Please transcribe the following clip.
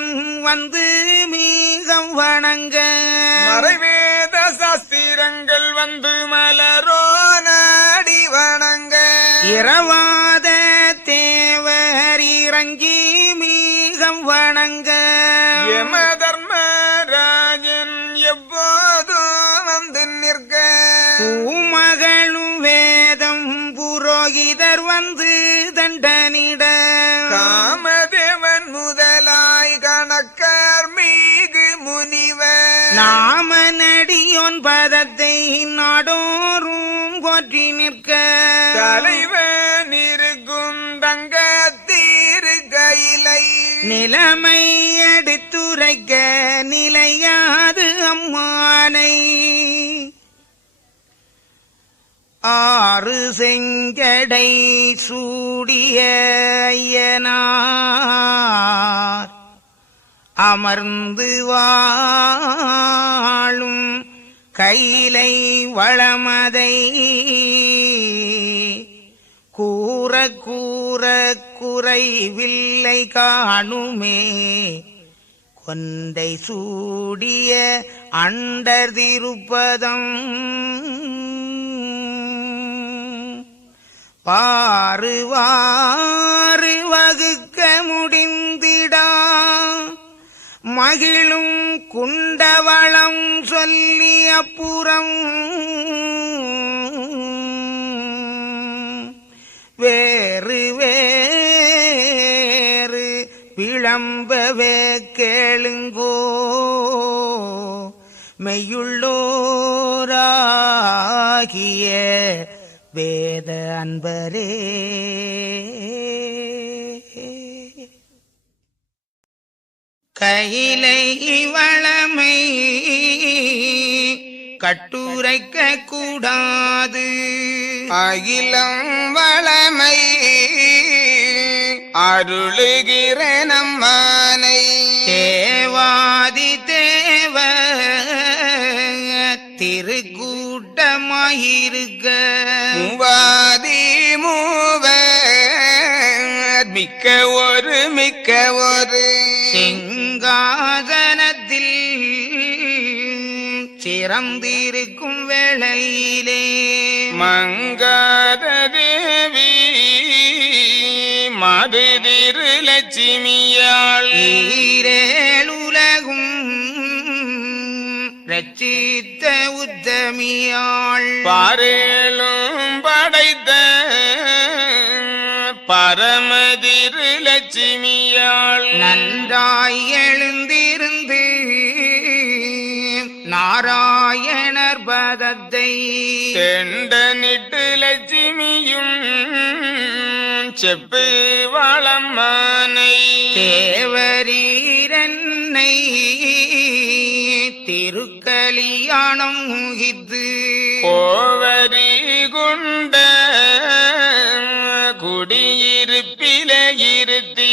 மறைவேந்தன் வந்து மீகம் வணங்க மறைவேத சாஸ்திரங்கள் வந்து மலரோ நாடி வணங்க இரவாத தேவர் இறங்கி மீகம் வணங்க யம தர்மராஜன் எப்போதும் வந்து நிற்க பூமகளும் வேதம் புரோகிதர் வந்து தண்டனிட காமதேவன் முதலாய் கணக்கார் மீகு முனிவர் நாம நடியோன் பதத்தை நாடோறும் போற்றி நிற்க தலைவன் இருக்கும் தங்க தீர்கையிலை நிலைமை எடுத்துரைக்க நிலையாது அம்மானை ஆறு செஞ்சடை சூடிய ஐயனார் அமர்ந்து வாழும் கைலை வளமதை கூற கூற குறைவில்லை காணுமே கொண்டை சூடிய அண்டர் திருப்பதம் பாறுவாறு வகுக்க முடிந்திடா மகிழும் குண்டவளம் சொல்லி அப்புறம் வேறு வேறு விளம்பவே கேளுங்கோ மெய்யுள்ளோராகிய வேத அன்பரே. கையிலை வளமை கட்டுரைக்க கூடாது அகிலம் வளமை அருளுகிற நம்மானை தேவாதி தேவ திருக்கூட்டமாயிருக்க மூவாதி மூவர் மிக்க ஒரு சிங்காசனத்தில் சிறந்திருக்கும் வேளையிலே மங்காத தேவி மதுதிரு லட்சுமியாள் ஈரேலுலகும் ரச்சித்த உத்தமியாள் பாரேலும் படைத்த பரமதிரு லட்சுமியாள் நன்றாய் எழுந்திருந்து நாராயணர் பதத்தை தெண்டனிட்டு லட்சுமியும் செப்பு வளம்மானை தேவரீரன்னை திருக்கலியாணம் முகித்து கோவரி குண்ட குடியிருப்பில இருத்தி